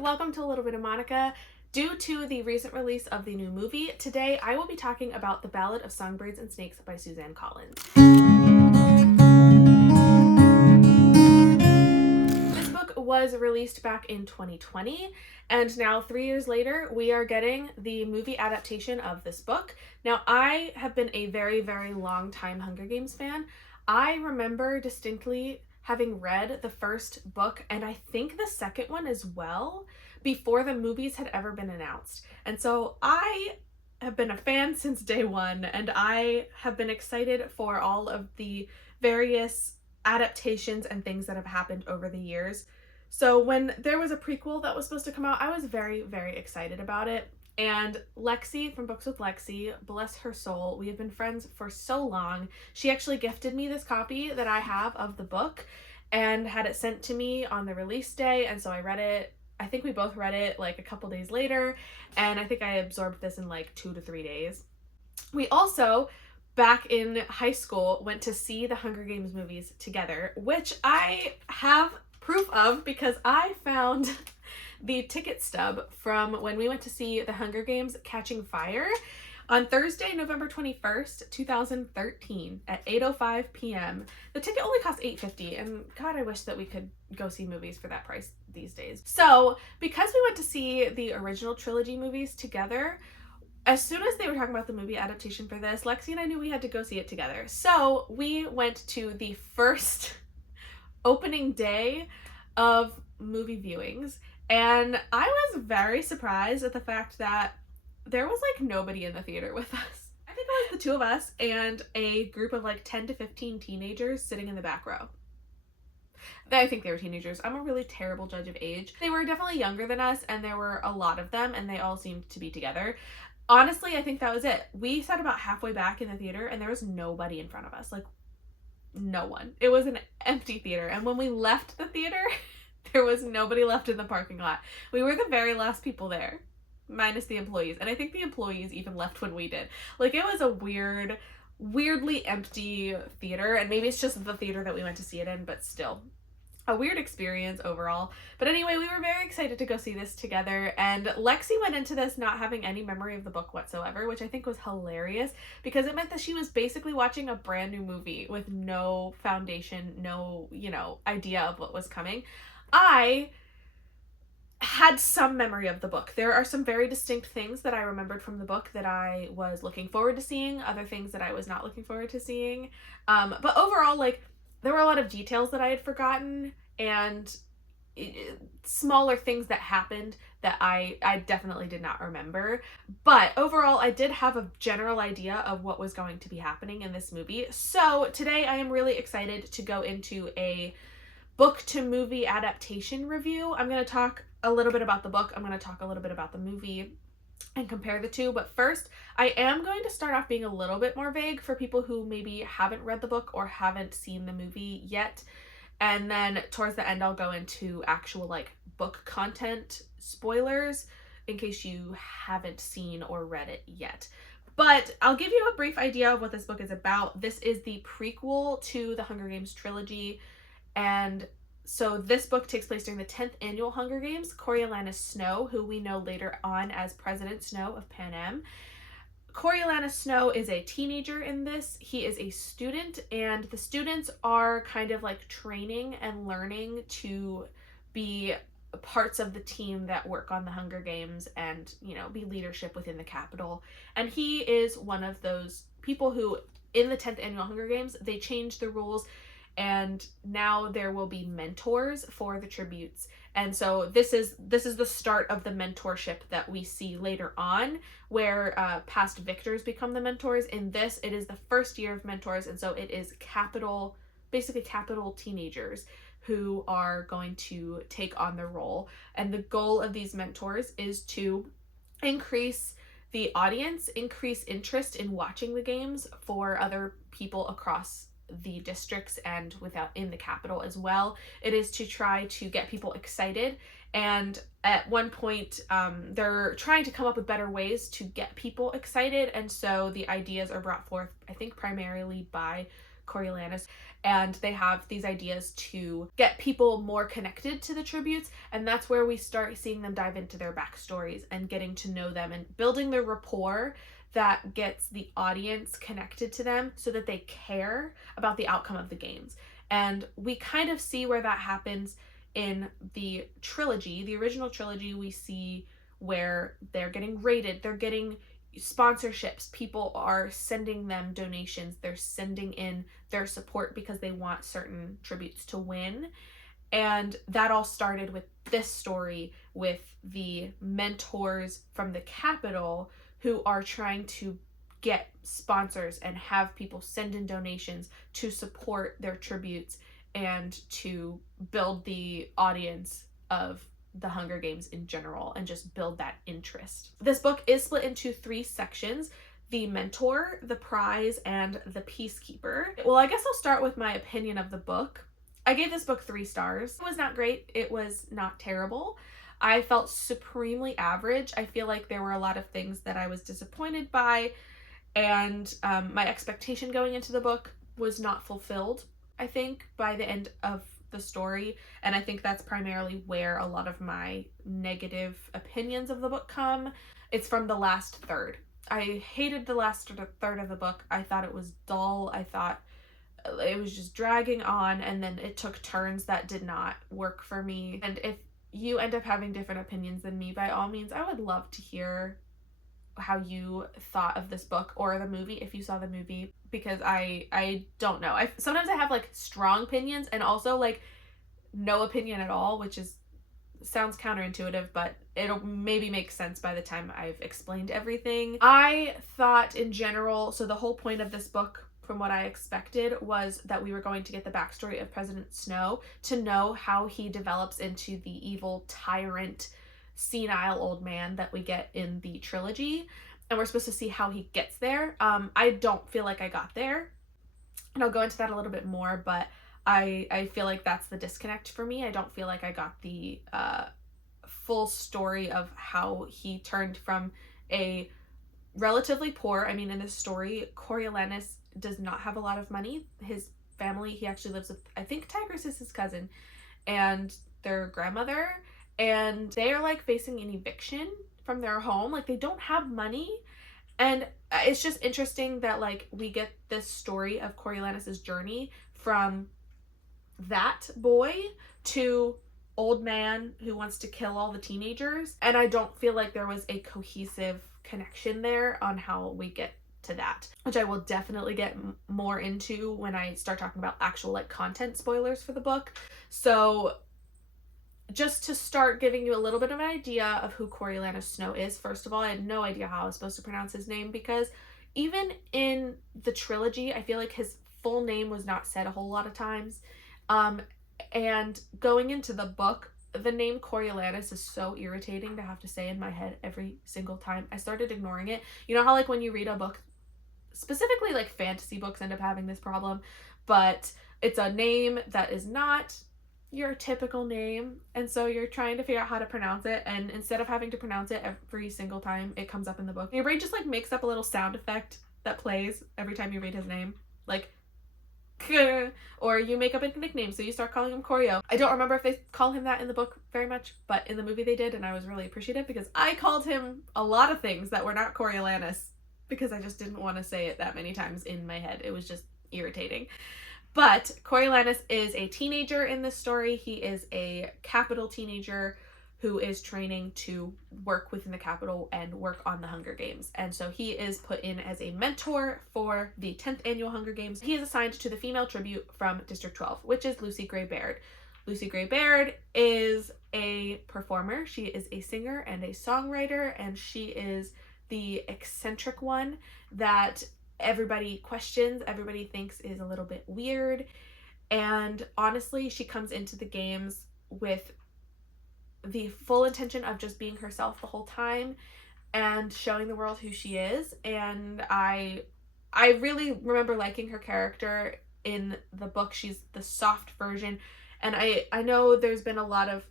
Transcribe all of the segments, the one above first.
welcome to A Little Bit of Monica. Due to the recent release of the new movie, today I will be talking about The Ballad of Songbirds and Snakes by Suzanne Collins. This book was released back in 2020, and now 3 years later, we are getting the movie adaptation of this book. Now, I have been a very, very long time Hunger Games fan. I remember distinctly having read the first book, and I think the second one as well, before the movies had ever been announced. And so I have been a fan since day one, and I have been excited for all of the various adaptations and things that have happened over the years. So when there was a prequel that was supposed to come out, I was very, very excited about it. And Lexi from Books with Lexi, bless her soul, we have been friends for so long. She actually gifted me this copy that I have of the book and had it sent to me on the release day. And so I read it. I think we both read it like a couple days later. And I think I absorbed this in like 2 to 3 days. We also, back in high school, went to see the Hunger Games movies together, which I have proof of because I found the ticket stub from when we went to see The Hunger Games Catching Fire on Thursday, November 21st, 2013 at 8:05 p.m. The ticket only cost $8.50, and God, I wish that we could go see movies for that price these days. So, because we went to see the original trilogy movies together, as soon as they were talking about the movie adaptation for this, Lexi and I knew we had to go see it together. So, we went to the first opening day of movie viewings, and I was very surprised at the fact that there was like nobody in the theater with us. I think it was the two of us and a group of like 10 to 15 teenagers sitting in the back row. I think they were teenagers. I'm a really terrible judge of age. They were definitely younger than us, and there were a lot of them, and they all seemed to be together. Honestly, I think that was it. We sat about halfway back in the theater, and there was nobody in front of us. Like, no one. It was an empty theater. And when we left the theater, there was nobody left in the parking lot. We were the very last people there, minus the employees. And I think the employees even left when we did. Like, it was a weirdly empty theater. And maybe it's just the theater that we went to see it in, but still a weird experience overall. But anyway, we were very excited to go see this together. And Lexi went into this not having any memory of the book whatsoever, which I think was hilarious because it meant that she was basically watching a brand new movie with no foundation, no, idea of what was coming. I had some memory of the book. There are some very distinct things that I remembered from the book that I was looking forward to seeing, other things that I was not looking forward to seeing. But overall, like, there were a lot of details that I had forgotten and smaller things that happened that I definitely did not remember. But overall, I did have a general idea of what was going to be happening in this movie. So today I am really excited to go into a book to movie adaptation review. I'm going to talk a little bit about the book. I'm going to talk a little bit about the movie and compare the two. But first, I am going to start off being a little bit more vague for people who maybe haven't read the book or haven't seen the movie yet. And then towards the end, I'll go into actual like book content spoilers in case you haven't seen or read it yet. But I'll give you a brief idea of what this book is about. This is the prequel to the Hunger Games trilogy. And so this book takes place during the 10th annual Hunger Games. Coriolanus Snow, who we know later on as President Snow of Panem. Coriolanus Snow is a teenager in this. He is a student, and the students are kind of like training and learning to be parts of the team that work on the Hunger Games and, be leadership within the Capitol. And he is one of those people who, in the 10th annual Hunger Games, they changed the rules. And now there will be mentors for the tributes. And so this is the start of the mentorship that we see later on, where past victors become the mentors. In this, it is the first year of mentors, and so it is basically capital teenagers who are going to take on the role. And the goal of these mentors is to increase the audience, increase interest in watching the games for other people across the districts and in the capital as well. It is to try to get people excited, and at one point they're trying to come up with better ways to get people excited, and so the ideas are brought forth, I think, primarily by Coriolanus, and they have these ideas to get people more connected to the tributes, and that's where we start seeing them dive into their backstories and getting to know them and building their rapport that gets the audience connected to them so that they care about the outcome of the games. And we kind of see where that happens in the trilogy. The original trilogy, we see where they're getting rated, they're getting sponsorships, people are sending them donations, they're sending in their support because they want certain tributes to win. And that all started with this story with the mentors from the capital who are trying to get sponsors and have people send in donations to support their tributes and to build the audience of the Hunger Games in general and just build that interest. This book is split into 3 sections: the mentor, the prize, and the peacekeeper. Well, I guess I'll start with my opinion of the book. I gave this book 3 stars. It was not great. It was not terrible. I felt supremely average. I feel like there were a lot of things that I was disappointed by, and my expectation going into the book was not fulfilled, I think, by the end of the story. And I think that's primarily where a lot of my negative opinions of the book come. It's from the last third. I hated the last third of the book. I thought it was dull. I thought it was just dragging on, and then it took turns that did not work for me. And if you end up having different opinions than me, by all means, I would love to hear how you thought of this book or the movie if you saw the movie, because I don't know. Sometimes I have like strong opinions and also like no opinion at all, which sounds counterintuitive, but it'll maybe make sense by the time I've explained everything. I thought in general, so the whole point of this book, from what I expected, was that we were going to get the backstory of President Snow, to know how he develops into the evil tyrant, senile old man that we get in the trilogy, and we're supposed to see how he gets there. I don't feel like I got there, and I'll go into that a little bit more, but I feel like that's the disconnect for me. I don't feel like I got the full story of how he turned from a relatively poor, I mean, in this story, Coriolanus does not have a lot of money. His family, he actually lives with, I think Tigris is his cousin, and their grandmother, and they are like facing an eviction from their home. Like, they don't have money. And it's just interesting that like we get this story of Coriolanus's journey from that boy to old man who wants to kill all the teenagers, and I don't feel like there was a cohesive connection there on how we get to that, which I will definitely get more into when I start talking about actual like content spoilers for the book. So just to start giving you a little bit of an idea of who Coriolanus Snow is, first of all, I had no idea how I was supposed to pronounce his name, because even in the trilogy, I feel like his full name was not said a whole lot of times. And going into the book, the name Coriolanus is so irritating to have to say in my head every single time. I started ignoring it. You know how like when you read a book, specifically like fantasy books end up having this problem, but it's a name that is not your typical name, and so you're trying to figure out how to pronounce it, and instead of having to pronounce it every single time it comes up in the book, your brain just like makes up a little sound effect that plays every time you read his name, like or you make up a nickname, so you start calling him Corio. I don't remember if they call him that in the book very much, but in the movie they did, and I was really appreciative because I called him a lot of things that were not Coriolanus because I just didn't want to say it that many times in my head. It was just irritating. But Coriolanus is a teenager in this story. He is a capital teenager who is training to work within the capital and work on the Hunger Games. And so he is put in as a mentor for the 10th annual Hunger Games. He is assigned to the female tribute from District 12, which is Lucy Gray Baird. Lucy Gray Baird is a performer. She is a singer and a songwriter, and she is the eccentric one that everybody questions, everybody thinks is a little bit weird. And honestly, she comes into the games with the full intention of just being herself the whole time and showing the world who she is. And I really remember liking her character in the book. She's the soft version, and I know there's been a lot of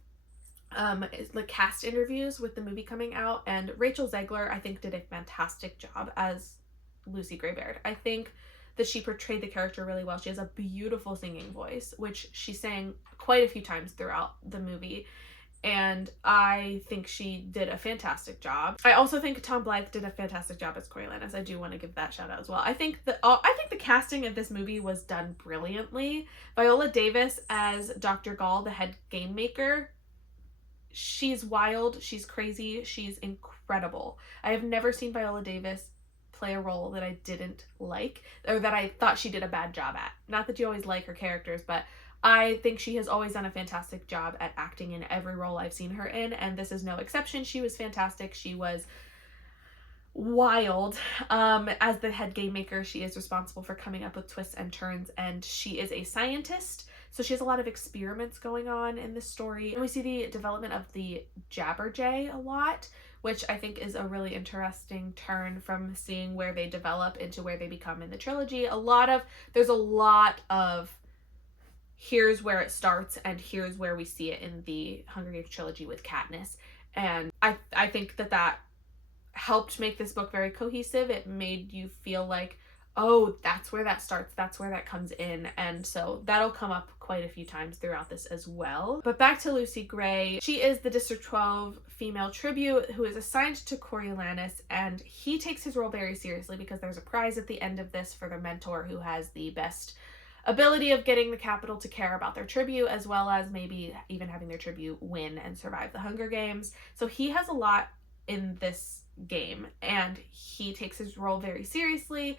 like cast interviews with the movie coming out, and Rachel Zegler I think did a fantastic job as Lucy Gray Baird. I think that she portrayed the character really well. She has a beautiful singing voice, which she sang quite a few times throughout the movie. And I think she did a fantastic job. I also think Tom Blythe did a fantastic job as Coriolanus. I do want to give that shout out as well. I think the casting of this movie was done brilliantly. Viola Davis as Dr. Gall, the head game maker. She's wild, she's crazy, she's incredible. I have never seen Viola Davis play a role that I didn't like, or that I thought she did a bad job at. Not that you always like her characters, but I think she has always done a fantastic job at acting in every role I've seen her in, and this is no exception. She was fantastic. She was wild. As the head game maker, she is responsible for coming up with twists and turns, and she is a scientist, so she has a lot of experiments going on in this story. And we see the development of the Jabberjay a lot, which I think is a really interesting turn from seeing where they develop into where they become in the trilogy. There's a lot of here's where it starts and here's where we see it in the Hunger Games trilogy with Katniss. And I think that helped make this book very cohesive. It made you feel like, oh, that's where that starts, that's where that comes in. And so that'll come up quite a few times throughout this as well. But back to Lucy Gray. She is the District 12 female tribute who is assigned to Coriolanus, and he takes his role very seriously because there's a prize at the end of this for the mentor who has the best ability of getting the capital to care about their tribute, as well as maybe even having their tribute win and survive the Hunger Games. So he has a lot in this game, and he takes his role very seriously.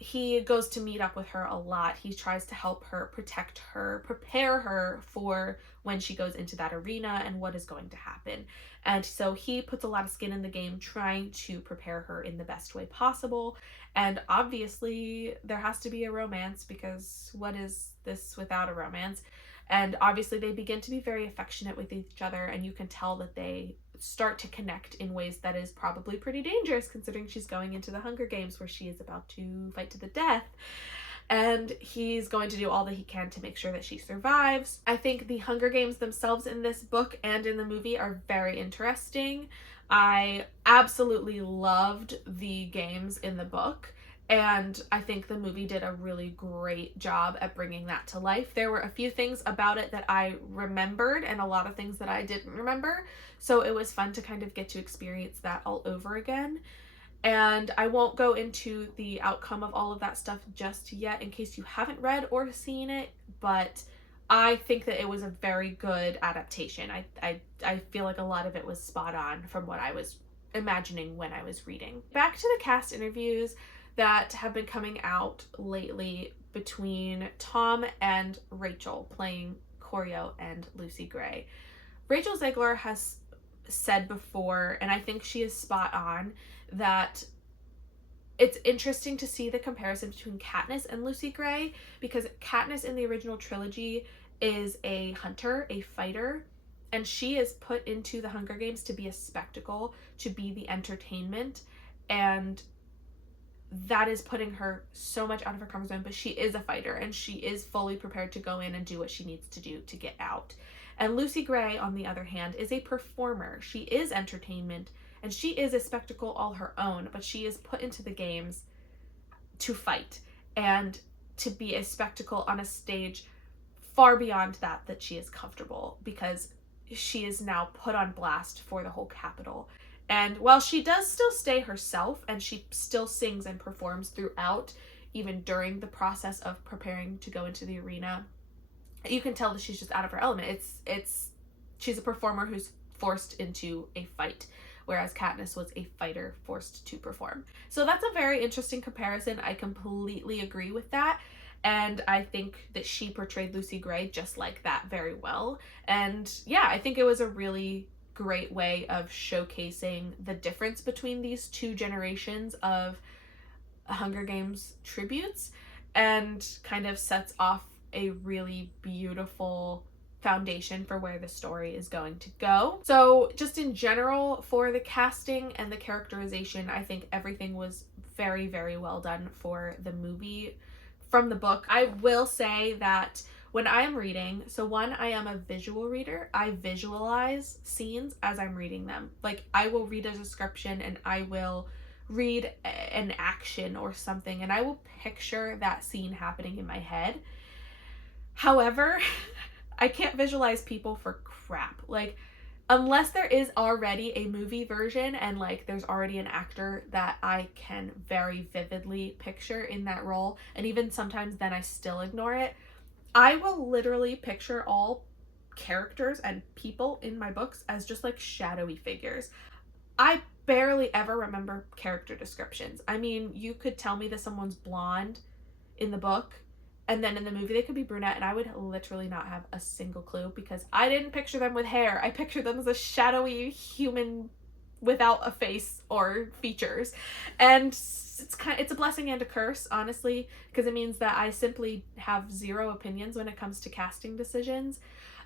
He goes to meet up with her a lot. He tries to help her, protect her, prepare her for when she goes into that arena and what is going to happen. And so he puts a lot of skin in the game, trying to prepare her in the best way possible. And obviously there has to be a romance, because what is this without a romance? And obviously they begin to be very affectionate with each other, and you can tell that they start to connect in ways that is probably pretty dangerous, considering she's going into the Hunger Games where she is about to fight to the death. And he's going to do all that he can to make sure that she survives. I think the Hunger Games themselves in this book and in the movie are very interesting. I absolutely loved the games in the book, and I think the movie did a really great job at bringing that to life. There were a few things about it that I remembered and a lot of things that I didn't remember. So it was fun to kind of get to experience that all over again. And I won't go into the outcome of all of that stuff just yet in case you haven't read or seen it, but I think that it was a very good adaptation. I feel like a lot of it was spot on from what I was imagining when I was reading. Back to the cast interviews that have been coming out lately between Tom and Rachel playing Corio and Lucy Gray. Rachel Zegler has said before, and I think she is spot on, that it's interesting to see the comparison between Katniss and Lucy Gray, because Katniss in the original trilogy is a hunter, a fighter, and she is put into the Hunger Games to be a spectacle, to be the entertainment, and that is putting her so much out of her comfort zone. But she is a fighter, and she is fully prepared to go in and do what she needs to do to get out. And Lucy Gray, on the other hand, is a performer. She is entertainment, and she is a spectacle all her own, but she is put into the games to fight and to be a spectacle on a stage far beyond that she is comfortable, because she is now put on blast for the whole capital. And while she does still stay herself, and she still sings and performs throughout, even during the process of preparing to go into the arena, you can tell that she's just out of her element. She's a performer who's forced into a fight, whereas Katniss was a fighter forced to perform. So that's a very interesting comparison. I completely agree with that. And I think that she portrayed Lucy Gray just like that very well. And yeah, I think it was a really great way of showcasing the difference between these two generations of Hunger Games tributes, and kind of sets off a really beautiful foundation for where the story is going to go. So just in general, for the casting and the characterization, I think everything was very, very well done for the movie from the book. I will say that when I'm reading, so one, I am a visual reader. I visualize scenes as I'm reading them. Like, I will read a description and I will read an action or something and I will picture that scene happening in my head. However, I can't visualize people for crap. Like, unless there is already a movie version and like there's already an actor that I can very vividly picture in that role, and even sometimes then I still ignore it, I will literally picture all characters and people in my books as just like shadowy figures. I barely ever remember character descriptions. I mean, you could tell me that someone's blonde in the book, and then in the movie they could be brunette, and I would literally not have a single clue because I didn't picture them with hair. I pictured them as a shadowy human without a face or features. And it's a blessing and a curse, honestly, because it means that I simply have zero opinions when it comes to casting decisions.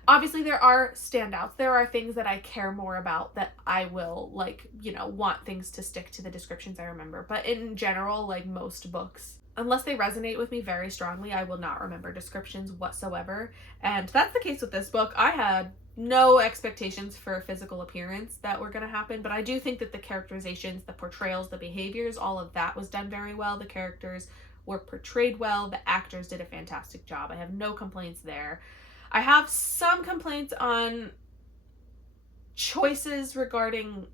Obviously, there are standouts. There are things that I care more about that I will, like, want things to stick to the descriptions I remember. But in general, like most books, unless they resonate with me very strongly, I will not remember descriptions whatsoever. And that's the case with this book. I had no expectations for physical appearance that were going to happen, but I do think that the characterizations, the portrayals, the behaviors, all of that was done very well. The characters were portrayed well. The actors did a fantastic job. I have no complaints there. I have some complaints on choices regarding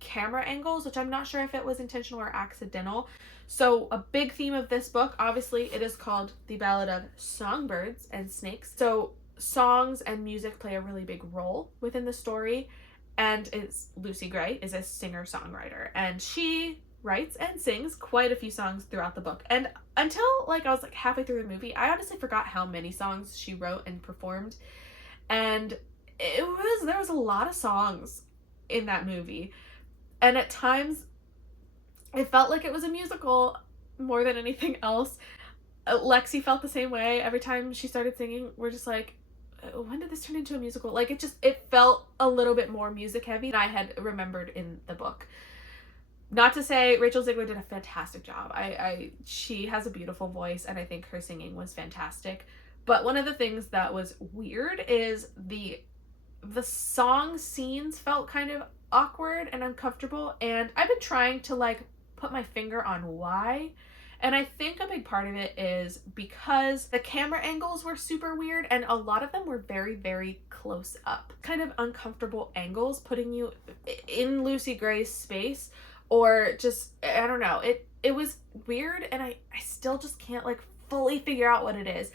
camera angles, which I'm not sure if it was intentional or accidental. So a big theme of this book, obviously, it is called The Ballad of Songbirds and Snakes. So songs and music play a really big role within the story. And Lucy Gray is a singer-songwriter, and she writes and sings quite a few songs throughout the book. And until I was halfway through the movie, I honestly forgot how many songs she wrote and performed. And there was a lot of songs in that movie. And at times it felt like it was a musical more than anything else. Lexi felt the same way. Every time she started singing, we're just like, when did this turn into a musical? Like, it felt a little bit more music heavy than I had remembered in the book. Not to say Rachel Ziegler did a fantastic job. She has a beautiful voice, and I think her singing was fantastic. But one of the things that was weird is the song scenes felt kind of awkward and uncomfortable, and I've been trying to put my finger on why. And I think a big part of it is because the camera angles were super weird, and a lot of them were very, very close up. Kind of uncomfortable angles, putting you in Lucy Gray's space, or just, I don't know. It was weird, and I still just can't fully figure out what it is.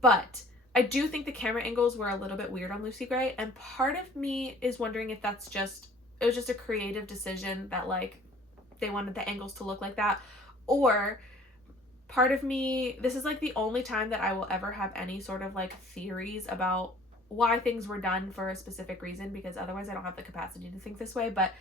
But I do think the camera angles were a little bit weird on Lucy Gray, and part of me is wondering if it was just a creative decision that they wanted the angles to look like that, or part of me, this is the only time that I will ever have any sort of theories about why things were done for a specific reason, because otherwise I don't have the capacity to think this way. But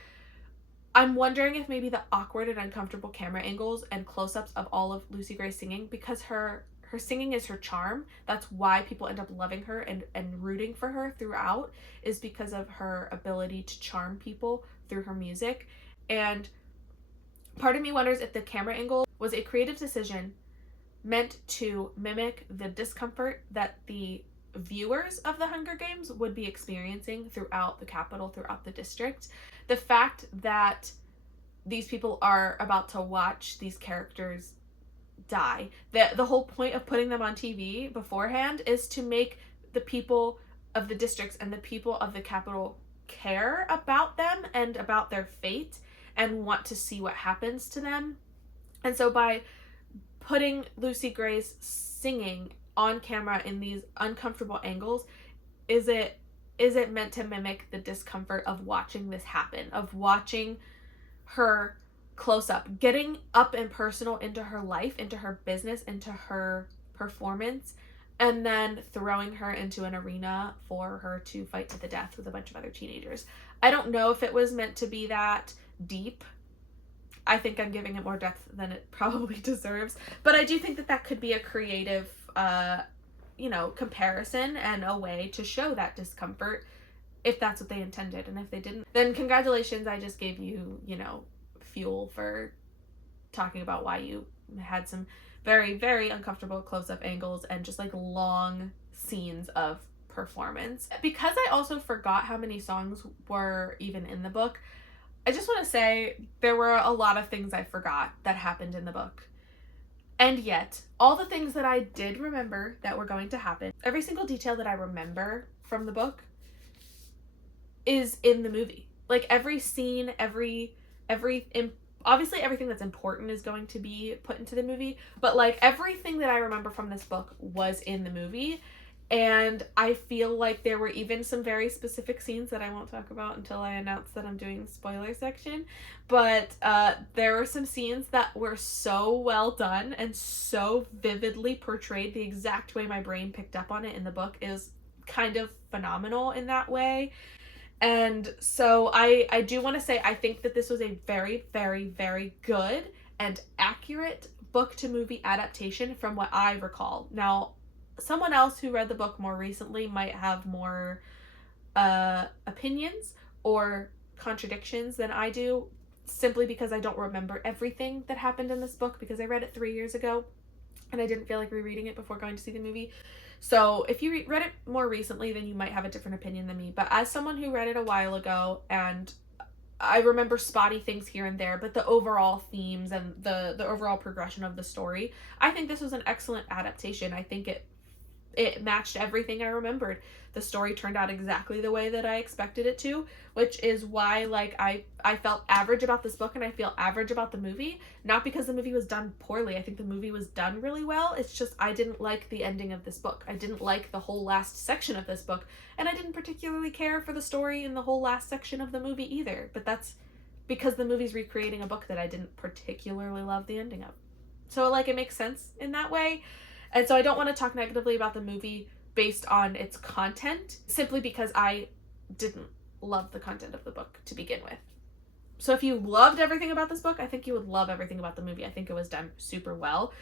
I'm wondering if maybe the awkward and uncomfortable camera angles and close-ups of all of Lucy Gray singing, because her singing is her charm. That's why people end up loving her and rooting for her throughout, is because of her ability to charm people through her music. And part of me wonders if the camera angle was a creative decision meant to mimic the discomfort that the viewers of the Hunger Games would be experiencing throughout the capital, throughout the district. The fact that these people are about to watch these characters die. The whole point of putting them on TV beforehand is to make the people of the districts and the people of the capital care about them and about their fate and want to see what happens to them. And so by putting Lucy Gray's singing on camera in these uncomfortable angles, is it meant to mimic the discomfort of watching this happen, of watching her close up, getting up and personal into her life, into her business, into her performance, and then throwing her into an arena for her to fight to the death with a bunch of other teenagers? I don't know if it was meant to be that deep. I think I'm giving it more depth than it probably deserves, but I do think that could be a creative comparison and a way to show that discomfort, if that's what they intended. And if they didn't, then congratulations, I just gave you, fuel for talking about why you had some very, very uncomfortable close-up angles and just long scenes of performance. Because I also forgot how many songs were even in the book, I just want to say there were a lot of things I forgot that happened in the book. And yet, all the things that I did remember that were going to happen, every single detail that I remember from the book is in the movie. Like every scene, obviously everything that's important is going to be put into the movie, but like everything that I remember from this book was in the movie. And I feel like there were even some very specific scenes that I won't talk about until I announce that I'm doing spoiler section. But there were some scenes that were so well done and so vividly portrayed the exact way my brain picked up on it in the book is kind of phenomenal in that way. And so I do want to say I think that this was a very, very, very good and accurate book to movie adaptation from what I recall. Now, someone else who read the book more recently might have more opinions or contradictions than I do, simply because I don't remember everything that happened in this book because I read it 3 years ago and I didn't feel like rereading it before going to see the movie. So if you read it more recently, then you might have a different opinion than me. But as someone who read it a while ago, and I remember spotty things here and there, but the overall themes and the overall progression of the story, I think this was an excellent adaptation. I think it matched everything I remembered. The story turned out exactly the way that I expected it to, which is why like I felt average about this book and I feel average about the movie. Not because the movie was done poorly. I think the movie was done really well. It's just I didn't like the ending of this book. I didn't like the whole last section of this book, and I didn't particularly care for the story in the whole last section of the movie either. But that's because the movie's recreating a book that I didn't particularly love the ending of. So like it makes sense in that way. And so I don't want to talk negatively about the movie based on its content, simply because I didn't love the content of the book to begin with. So if you loved everything about this book, I think you would love everything about the movie. I think it was done super well.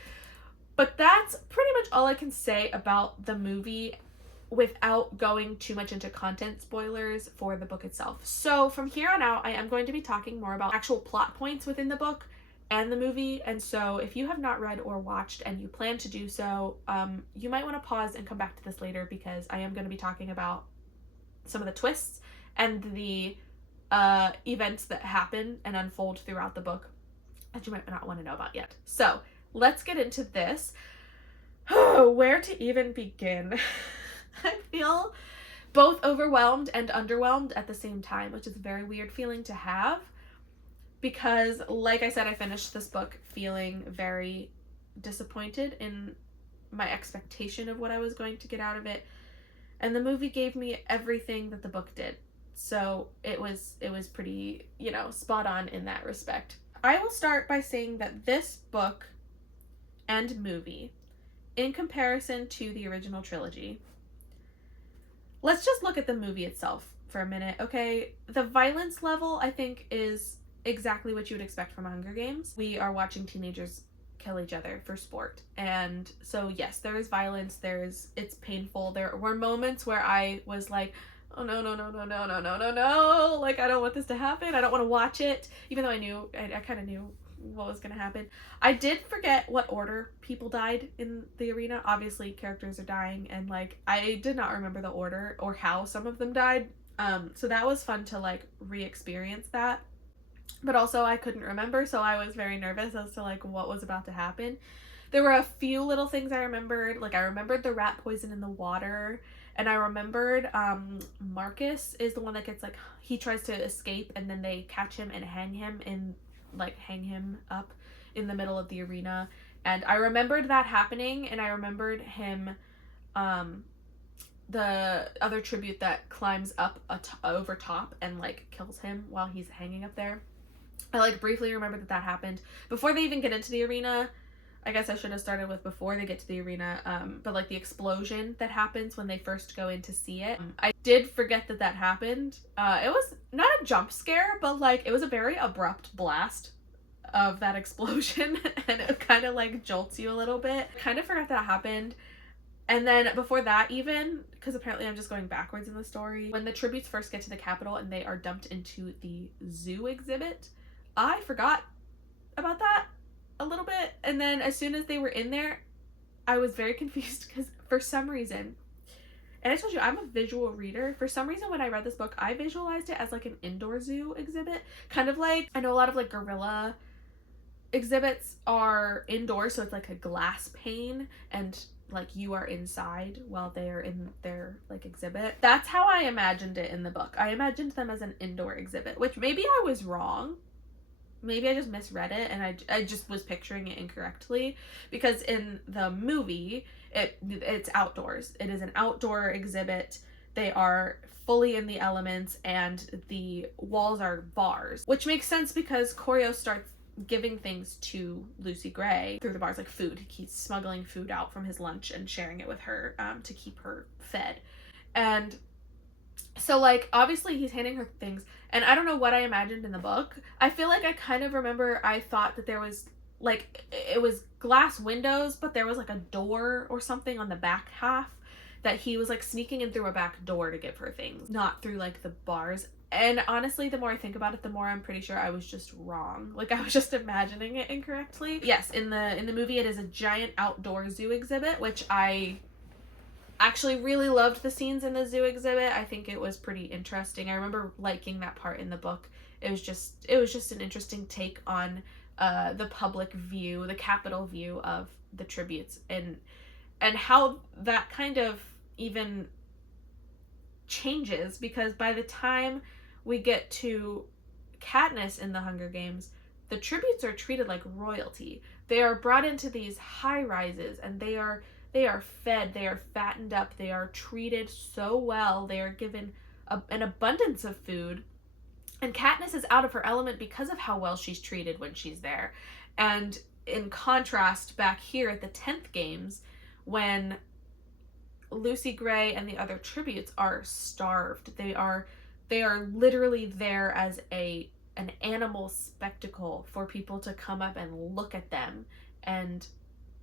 But that's pretty much all I can say about the movie without going too much into content spoilers for the book itself. So from here on out, I am going to be talking more about actual plot points within the book and the movie. And so if you have not read or watched and you plan to do so, you might want to pause and come back to this later, because I am going to be talking about some of the twists and the events that happen and unfold throughout the book that you might not want to know about yet. So let's get into this. Where to even begin? I feel both overwhelmed and underwhelmed at the same time, which is a very weird feeling to have. Because, like I said, I finished this book feeling very disappointed in my expectation of what I was going to get out of it. And the movie gave me everything that the book did. So it was pretty, spot on in that respect. I will start by saying that this book and movie, in comparison to the original trilogy, let's just look at the movie itself for a minute, okay? The violence level, I think, is exactly what you would expect from Hunger Games. We are watching teenagers kill each other for sport. And so yes, there is violence, it's painful. There were moments where I was like, oh no, like I don't want this to happen. I don't want to watch it, even though I kind of knew what was going to happen. I did forget what order people died in the arena. Obviously characters are dying, and like I did not remember the order or how some of them died. So that was fun to like re-experience that. But also I couldn't remember, so I was very nervous as to like what was about to happen. There were a few little things I remembered. Like I remembered the rat poison in the water, and I remembered Marcus is the one that gets like, he tries to escape and then they catch him and hang him up in the middle of the arena. And I remembered that happening, and I remembered him, the other tribute that climbs up over top and like kills him while he's hanging up there. I like briefly remember that happened before they even get into the arena. I guess I should have started with before they get to the arena, but like the explosion that happens when they first go in to see it. I did forget that happened. It was not a jump scare, but like it was a very abrupt blast of that explosion and it kind of like jolts you a little bit. Kind of forgot that happened. And then before that, even, because apparently I'm just going backwards in the story, when the tributes first get to the Capitol and they are dumped into the zoo exhibit, I forgot about that a little bit. And then as soon as they were in there, I was very confused because for some reason, And I told you, I'm a visual reader. For some reason, when I read this book, I visualized it as like an indoor zoo exhibit. Kind of like, I know a lot of like gorilla exhibits are indoors, so it's like a glass pane and like you are inside while they're in their like exhibit. That's how I imagined it in the book. I imagined them as an indoor exhibit, which maybe I was wrong. Maybe I just misread it and I just was picturing it incorrectly, because in the movie it's outdoors. It is an outdoor exhibit. They are fully in the elements and the walls are bars, which makes sense because Corio starts giving things to Lucy Gray through the bars, like food. He's smuggling food out from his lunch and sharing it with her to keep her fed. And so like obviously he's handing her things, and I don't know what I imagined in the book. I feel like I kind of remember I thought that there was like, it was glass windows, but there was like a door or something on the back half that he was like sneaking in through a back door to give her things, not through like the bars. And honestly, the more I think about it, the more I'm pretty sure I was just wrong. Like I was just imagining it incorrectly. Yes, in the movie it is a giant outdoor zoo exhibit, which I actually really loved the scenes in the zoo exhibit. I think it was pretty interesting. I remember liking that part in the book. It was just an interesting take on the public view, the capital view of the tributes, and how that kind of even changes, because by the time we get to Katniss in the Hunger Games, the tributes are treated like royalty. They are brought into these high rises and they are fed, they are fattened up, they are treated so well, they are given an abundance of food. And Katniss is out of her element because of how well she's treated when she's there. And in contrast, back here at the 10th Games, when Lucy Gray and the other tributes are starved, they are literally there as an animal spectacle for people to come up and look at them. And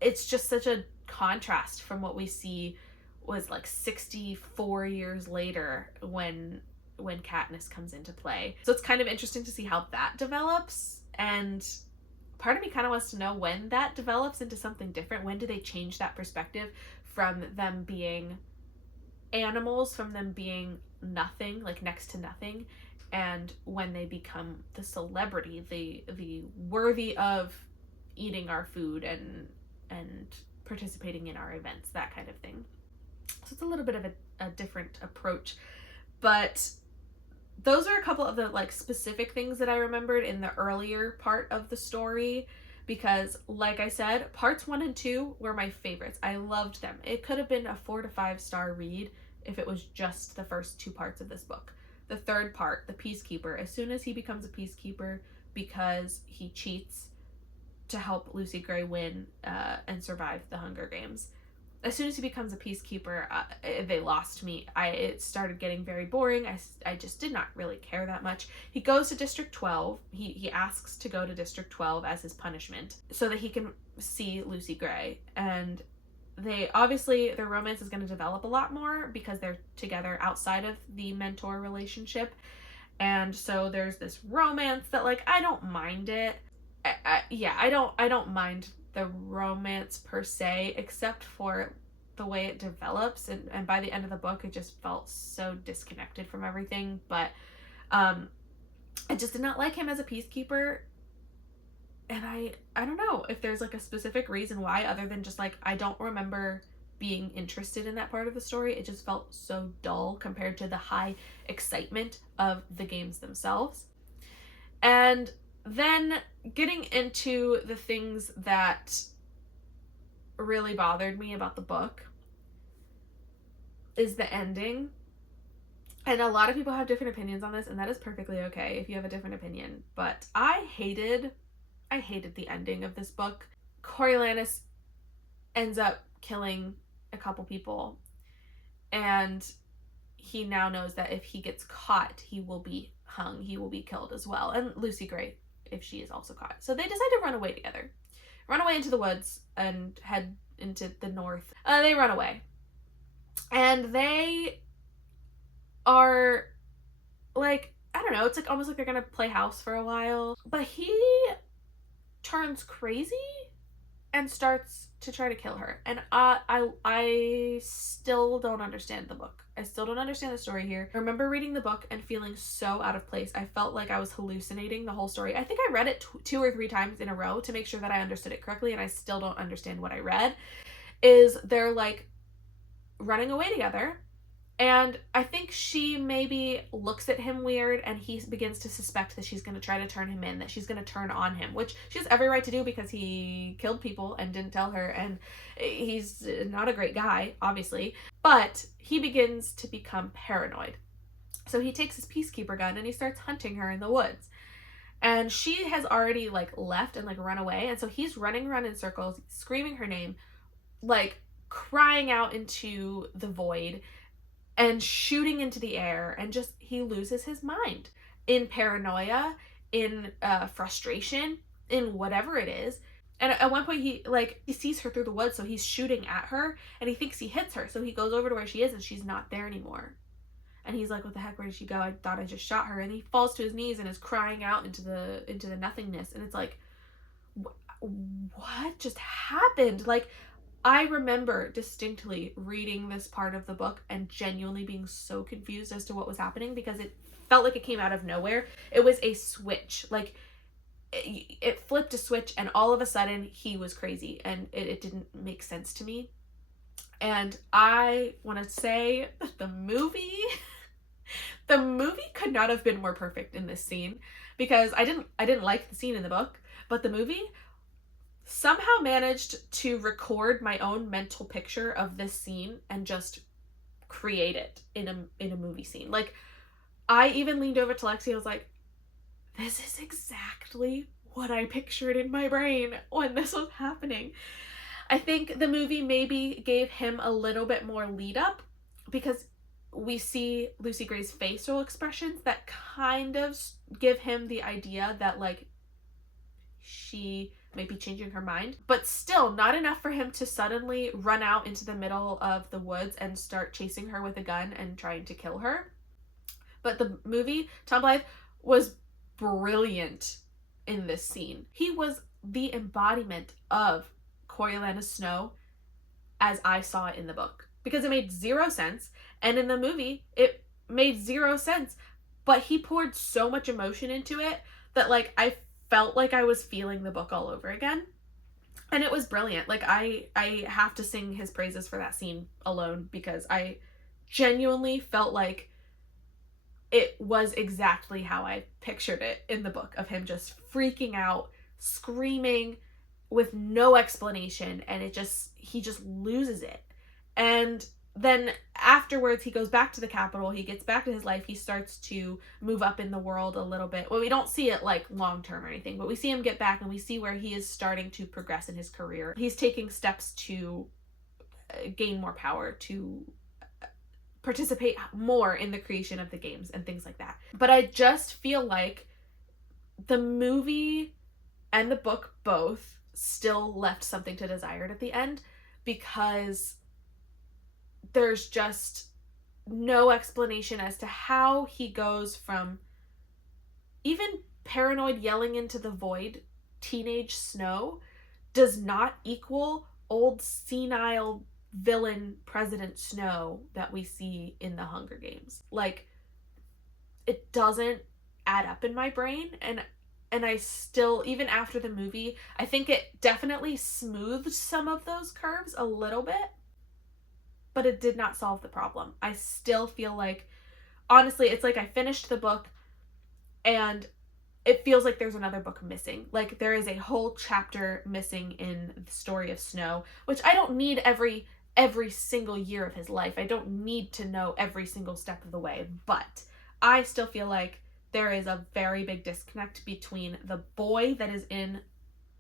it's just such a contrast from what we see was like 64 years later when Katniss comes into play. So it's kind of interesting to see how that develops, and part of me kind of wants to know when that develops into something different. When do they change that perspective from them being animals, from them being nothing, like next to nothing, and when they become the celebrity, the worthy of eating our food and participating in our events, that kind of thing. So it's a little bit of a different approach, but those are a couple of the like specific things that I remembered in the earlier part of the story, because like I said, parts 1 and 2 were my favorites. I loved them. It could have been a 4 to 5 star read if it was just the first 2 parts of this book. The third part, the Peacekeeper, as soon as he becomes a Peacekeeper because he cheats to help Lucy Gray win and survive the Hunger Games, as soon as he becomes a Peacekeeper, they lost me. It started getting very boring. I just did not really care that much. He goes to District 12. He asks to go to District 12 as his punishment so that he can see Lucy Gray. And they obviously, their romance is going to develop a lot more because they're together outside of the mentor relationship. And so there's this romance that, like, I don't mind it. I don't mind the romance per se, except for the way it develops, and by the end of the book it just felt so disconnected from everything. But I just did not like him as a Peacekeeper, and I don't know if there's like a specific reason why, other than just like I don't remember being interested in that part of the story. It just felt so dull compared to the high excitement of the games themselves. And then getting into the things that really bothered me about the book is the ending. And a lot of people have different opinions on this, and that is perfectly okay if you have a different opinion. But I hated the ending of this book. Coriolanus ends up killing a couple people, and he now knows that if he gets caught, he will be hung, he will be killed as well. And Lucy Gray, if she is also caught. So they decide to run away together. Run away into the woods and head into the north. They run away. And they are like, I don't know, it's like almost like they're gonna play house for a while. But he turns crazy and starts to try to kill her. And I still don't understand the book. I still don't understand the story here. I remember reading the book and feeling so out of place. I felt like I was hallucinating the whole story. I think I read it 2 or 3 times in a row to make sure that I understood it correctly, and I still don't understand what I read. Is they're like running away together, and I think she maybe looks at him weird, and he begins to suspect that she's going to try to turn him in, that she's going to turn on him, which she has every right to do because he killed people and didn't tell her, and he's not a great guy, obviously. But he begins to become paranoid. So he takes his peacekeeper gun and he starts hunting her in the woods. And she has already like left and like run away, and so he's running around in circles, screaming her name, like crying out into the void and shooting into the air, and just he loses his mind in paranoia, in frustration, in whatever it is. And at one point he sees her through the woods, so he's shooting at her and he thinks he hits her, so he goes over to where she is and she's not there anymore. And he's like, what the heck, where did she go? I thought I just shot her. And he falls to his knees and is crying out into the nothingness. And it's like, what just happened? Like, I remember distinctly reading this part of the book and genuinely being so confused as to what was happening, because it felt like it came out of nowhere. It was a switch. Like, it flipped a switch and all of a sudden he was crazy, and it didn't make sense to me. And I want to say the movie could not have been more perfect in this scene, because I didn't like the scene in the book, but the movie somehow managed to record my own mental picture of this scene and just create it in a movie scene. Like, I even leaned over to Lexi and was like, this is exactly what I pictured in my brain when this was happening. I think the movie maybe gave him a little bit more lead up, because we see Lucy Gray's facial expressions that kind of give him the idea that like she may be changing her mind, but still not enough for him to suddenly run out into the middle of the woods and start chasing her with a gun and trying to kill her. But the movie, Tom Blythe was brilliant in this scene. He was the embodiment of Coriolanus Snow as I saw it in the book, because it made 0 sense, and in the movie it made 0 sense, but he poured so much emotion into it that like I felt like I was feeling the book all over again. And it was brilliant. Like, I have to sing his praises for that scene alone, because I genuinely felt like it was exactly how I pictured it in the book, of him just freaking out, screaming with no explanation, and he just loses it. And then afterwards he goes back to the capital, he gets back to his life, he starts to move up in the world a little bit. Well, we don't see it like long term or anything, but we see him get back and we see where he is starting to progress in his career. He's taking steps to gain more power, to participate more in the creation of the games and things like that. But I just feel like the movie and the book both still left something to desired at the end, because there's just no explanation as to how he goes from even paranoid yelling into the void teenage Snow does not equal old senile villain President Snow that we see in the Hunger Games. Like, it doesn't add up in my brain, and I still, even after the movie, I think it definitely smoothed some of those curves a little bit, but it did not solve the problem. I still feel like, honestly, it's like I finished the book and it feels like there's another book missing. Like, there is a whole chapter missing in the story of Snow, which I don't need every single year of his life. I don't need to know every single step of the way, but I still feel like there is a very big disconnect between the boy that is in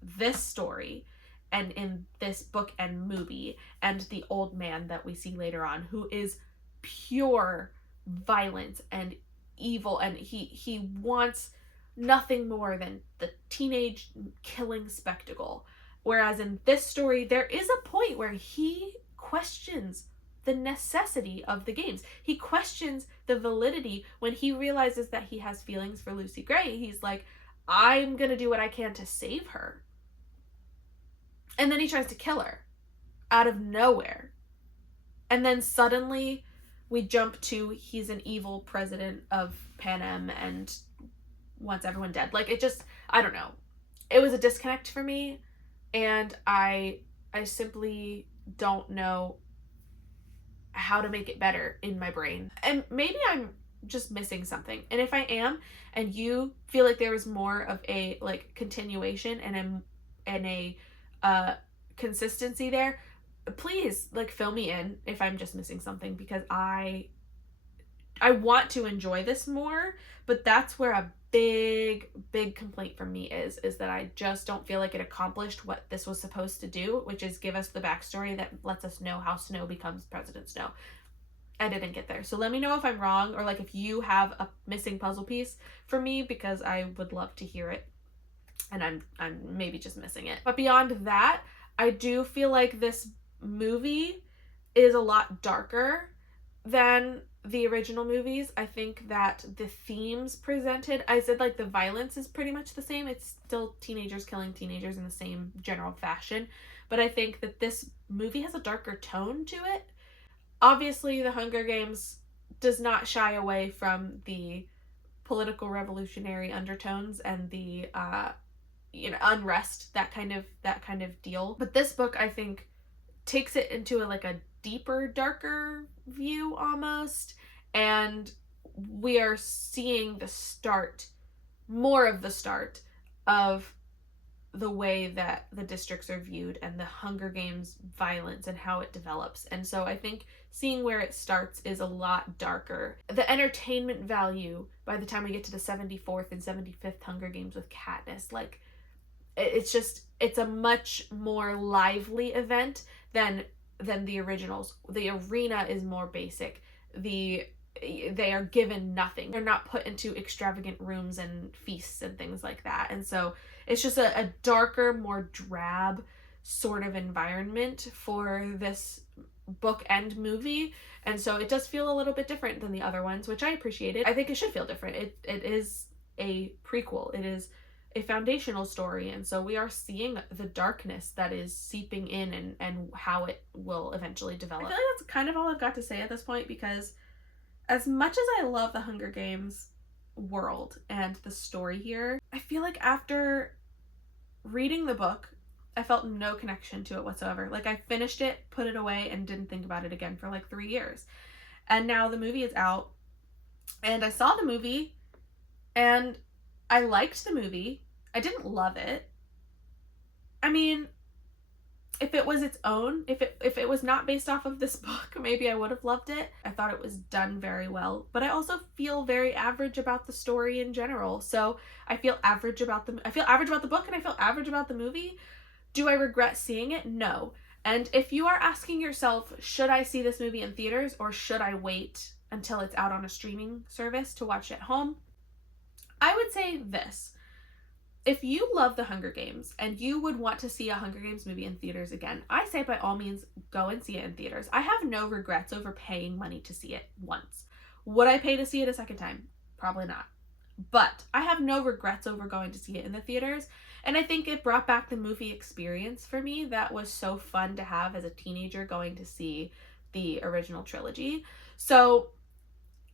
this story and in this book and movie, and the old man that we see later on, who is pure violence and evil, and he wants nothing more than the teenage killing spectacle. Whereas in this story, there is a point where he questions the necessity of the games. He questions the validity when he realizes that he has feelings for Lucy Gray. He's like, I'm gonna do what I can to save her. And then he tries to kill her out of nowhere. And then suddenly we jump to he's an evil president of Panem and wants everyone dead. Like, it just, I don't know. It was a disconnect for me, and I simply don't know how to make it better in my brain. And maybe I'm just missing something. And if I am, and you feel like there was more of a like continuation and a consistency there, please like fill me in if I'm just missing something, because I want to enjoy this more, but that's where a big complaint from me is that I just don't feel like it accomplished what this was supposed to do, which is give us the backstory that lets us know how Snow becomes President Snow. I didn't get there. So let me know if I'm wrong, or like if you have a missing puzzle piece for me, because I would love to hear it. And I'm maybe just missing it. But beyond that, I do feel like this movie is a lot darker than the original movies. I think that the themes presented, I said like the violence is pretty much the same. It's still teenagers killing teenagers in the same general fashion. But I think that this movie has a darker tone to it. Obviously, The Hunger Games does not shy away from the political revolutionary undertones and the unrest, that kind of deal. But this book, I think, takes it into a deeper, darker view almost, and we are seeing more of the start of the way that the districts are viewed and the Hunger Games violence and how it develops. And so I think seeing where it starts is a lot darker. The entertainment value by the time we get to the 74th and 75th Hunger Games with Katniss, like, it's a much more lively event than the originals. The arena is more basic. They are given nothing. They're not put into extravagant rooms and feasts and things like that. And so it's just a darker, more drab sort of environment for this book and movie. And so it does feel a little bit different than the other ones, which I appreciated. I think it should feel different. It is a prequel. It is a foundational story, and so we are seeing the darkness that is seeping in and how it will eventually develop. I feel like that's kind of all I've got to say at this point, because as much as I love the Hunger Games world and the story here, I feel like after reading the book, I felt no connection to it whatsoever. Like, I finished it, put it away, and didn't think about it again for 3 years. And now the movie is out, and I saw the movie, and I liked the movie. I didn't love it. I mean, if it was its own, if it was not based off of this book, maybe I would have loved it. I thought it was done very well, but I also feel very average about the story in general. So I feel average about the book, and I feel average about the movie. Do I regret seeing it? No. And if you are asking yourself, should I see this movie in theaters or should I wait until it's out on a streaming service to watch it at home? I would say this. If you love the Hunger Games and you would want to see a Hunger Games movie in theaters again, I say by all means, go and see it in theaters. I have no regrets over paying money to see it once. Would I pay to see it a second time? Probably not. But I have no regrets over going to see it in the theaters. And I think it brought back the movie experience for me that was so fun to have as a teenager going to see the original trilogy. So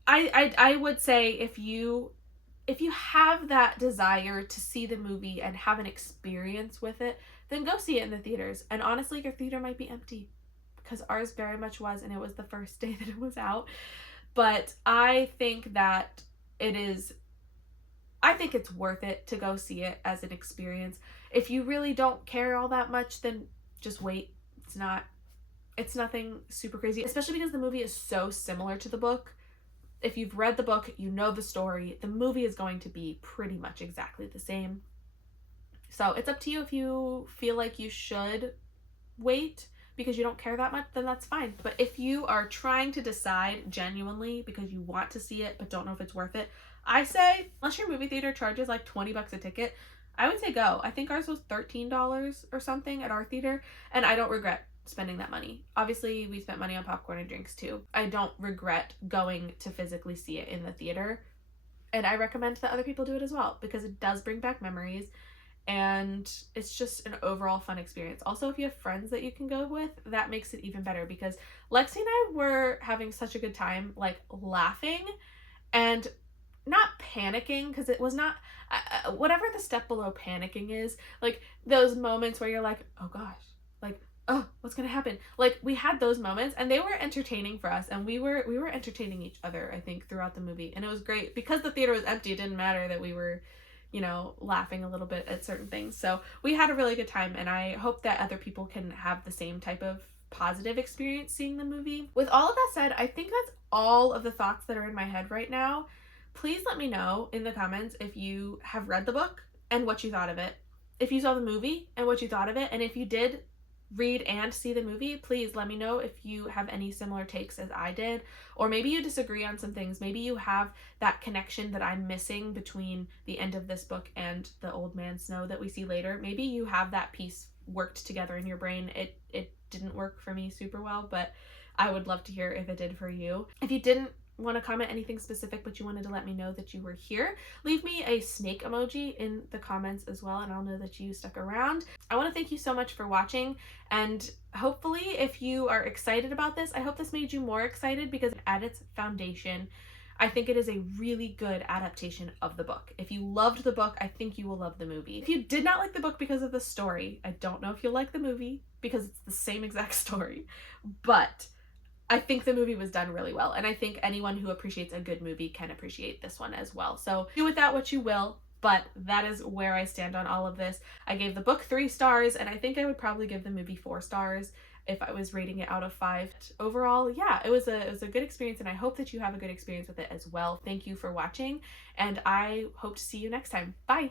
I would say if you have that desire to see the movie and have an experience with it, then go see it in the theaters. And honestly, your theater might be empty, because ours very much was, and it was the first day that it was out. But I think that it's worth it to go see it as an experience. If you really don't care all that much, then just wait. It's nothing super crazy, especially because the movie is so similar to the book. If you've read the book, you know the story. The movie is going to be pretty much exactly the same. So it's up to you. If you feel like you should wait because you don't care that much, then that's fine. But if you are trying to decide genuinely because you want to see it but don't know if it's worth it, I say, unless your movie theater charges like $20 a ticket, I would say go. I think ours was $13 or something at our theater, and I don't regret spending that money. Obviously, we spent money on popcorn and drinks too. I don't regret going to physically see it in the theater, and I recommend that other people do it as well, because it does bring back memories, and it's just an overall fun experience. Also, if you have friends that you can go with, that makes it even better, because Lexi and I were having such a good time, like laughing and not panicking, because it was not whatever the step below panicking is, like those moments where you're like, oh gosh, like, oh, what's gonna happen? Like, we had those moments, and they were entertaining for us, and we were entertaining each other, I think, throughout the movie. And it was great because the theater was empty. It didn't matter that we were, laughing a little bit at certain things. So we had a really good time, and I hope that other people can have the same type of positive experience seeing the movie. With all of that said, I think that's all of the thoughts that are in my head right now. Please let me know in the comments if you have read the book and what you thought of it. If you saw the movie and what you thought of it. And if you did read and see the movie, please let me know if you have any similar takes as I did, or maybe you disagree on some things. Maybe you have that connection that I'm missing between the end of this book and the Old Man Snow that we see later. Maybe you have that piece worked together in your brain. It didn't work for me super well, but I would love to hear if it did for you. If you didn't want to comment anything specific, but you wanted to let me know that you were here, leave me a snake emoji in the comments as well, and I'll know that you stuck around. I want to thank you so much for watching, and hopefully if you are excited about this, I hope this made you more excited, because at its foundation, I think it is a really good adaptation of the book. If you loved the book, I think you will love the movie. If you did not like the book because of the story, I don't know if you'll like the movie, because it's the same exact story, but I think the movie was done really well, and I think anyone who appreciates a good movie can appreciate this one as well. So do with that what you will, but that is where I stand on all of this. I gave the book 3 stars, and I think I would probably give the movie 4 stars if I was rating it out of 5. Overall, yeah, it was a good experience, and I hope that you have a good experience with it as well. Thank you for watching, and I hope to see you next time. Bye!